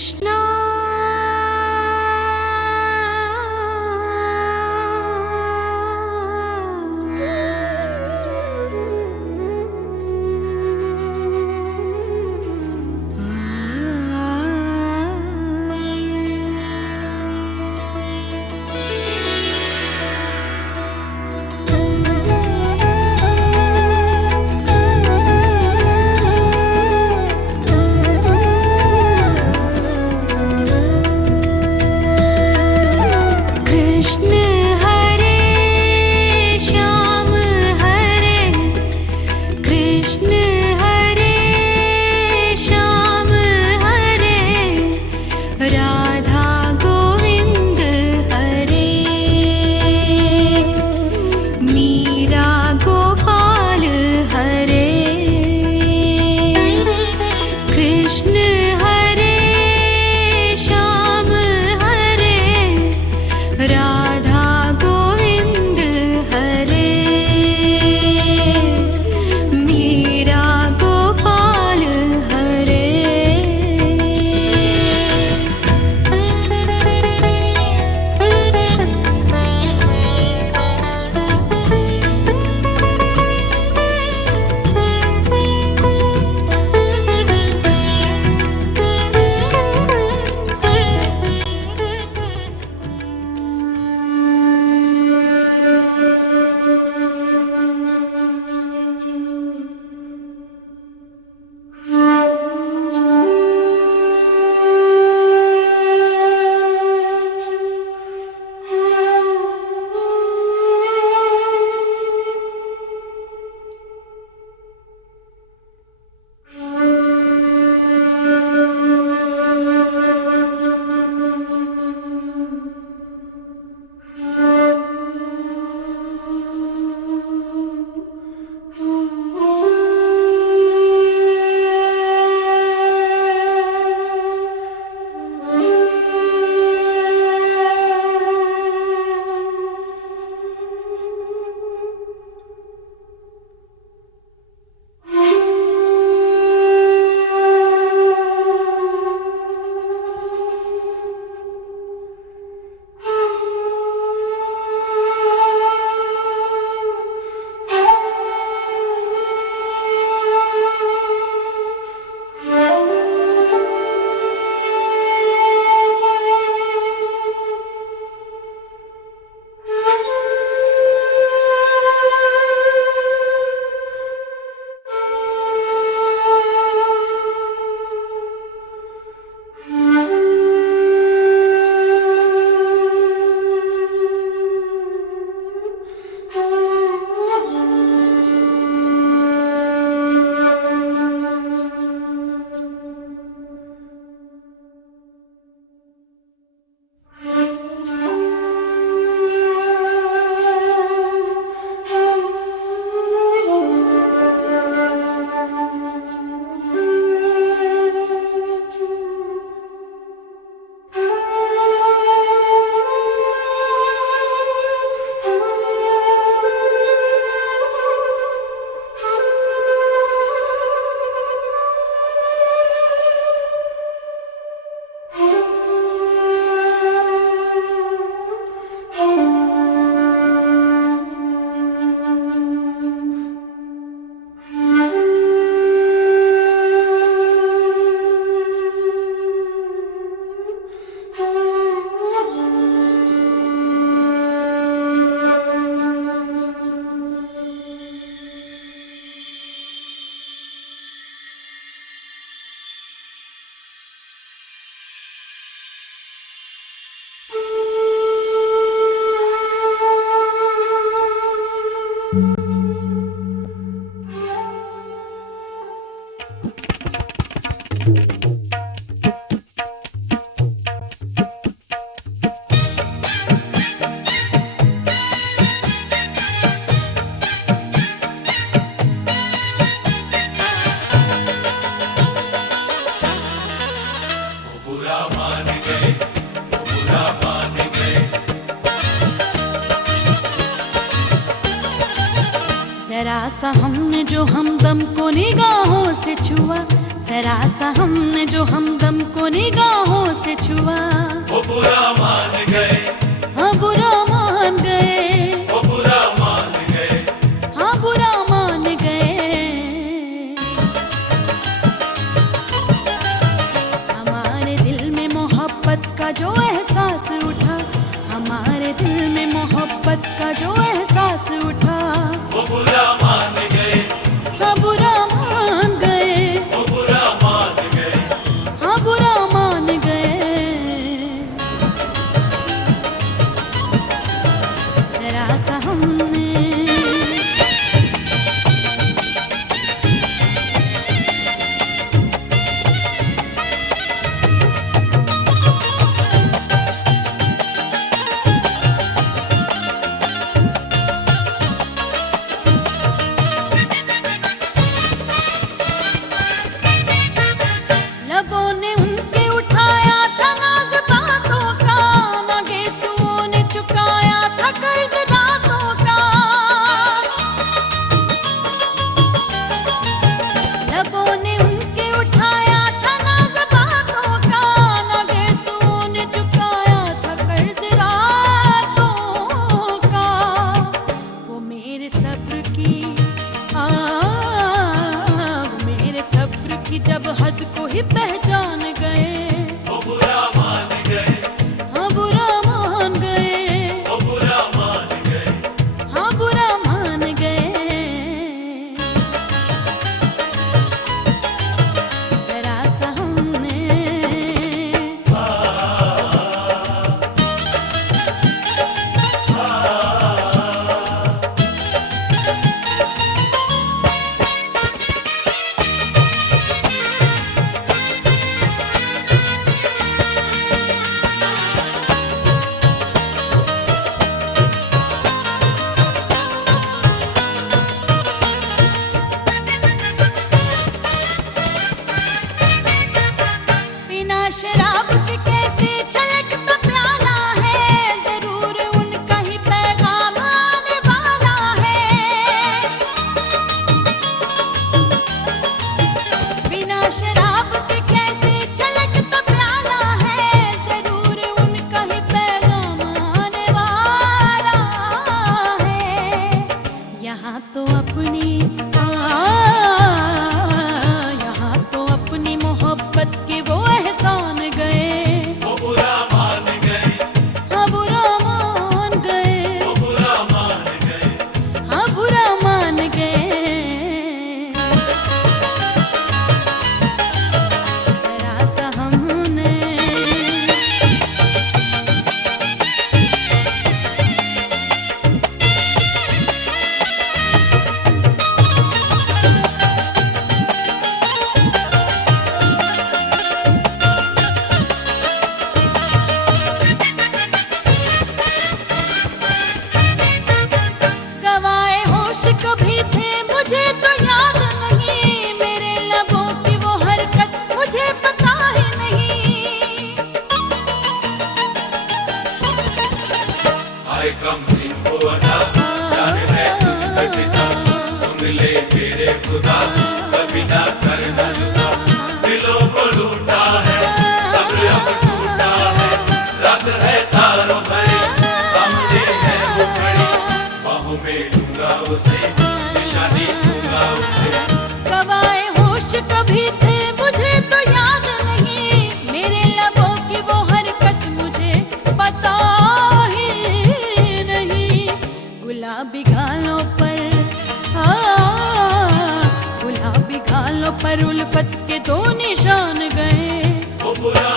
कृष्णा जरा सा हमने जो हमदम को निगाहों से छुआ, जरा सा हमने जो हमदम को निगाहों से छुआ, वो बुरा मान गए, हाँ बुरा मान गए, वो बुरा मान गए, हाँ बुरा मान गए। हमारे दिल में मोहब्बत का जो एहसास उठा, हमारे दिल में मोहब्बत का जो एहसास उठा, वो बुरा मान गए, हाँ बुरा मान गए, वो बुरा मान गए, हाँ बुरा मान गए। जरा सा हमने लबों ने उनके उठाया था नाज़ बातों का, ना गेसुओं ने चुकाया था कर्ज रातों का। लबों ने उनके उठाया था नाज़ बातों का, ना गेसुओं ने चुकाया था कर्ज रातों का। वो मेरे सब्र की वो मेरे सब्र की जब हद को ही पहचान गए, वो बुरा मान गए, हाँ बुरा मान गए, वो बुरा मान गए, हाँ बुरा मान गए। जरा सा हमने बिना शराब के कैसे छलकता प्याला है, जरूर उनका ही पैगाम आने वाला है। बिना शराब के कैसे छलकता प्याला है, जरूर उनका ही पैगाम आने वाला है। यहाँ तो अपनी यहाँ तो अपनी मोहब्बत के वो एहसान गए, वो बुरा मान गए, हाँ बुरा मान गए, वो बुरा मान गए, हाँ बुरा मान गए। जरा सा हमने गवाए होश कभी थे मुझे तो याद नहीं, मेरे लबों की वो हरकत मुझे पता ही नहीं। आए कम सी वो अदा, जान है तुझ पे फिदा, सुन ले तेरे खुदा, कभी ना करना जुदा। दिलों को लूटा है, सब्र अब टूटा है, रात है तारों भरी, सामने है वो खड़ी, बाहों में लूंगा उसे, निशानी दूंगा उसे। गवाए होश कभी थे मुझे तो याद नहीं, मेरे लबों की वो हरकत मुझे पता ही नहीं। गुलाबी गालों पर गुलाबी गालों पर उल्फत के दो निशान गए, वो बुरा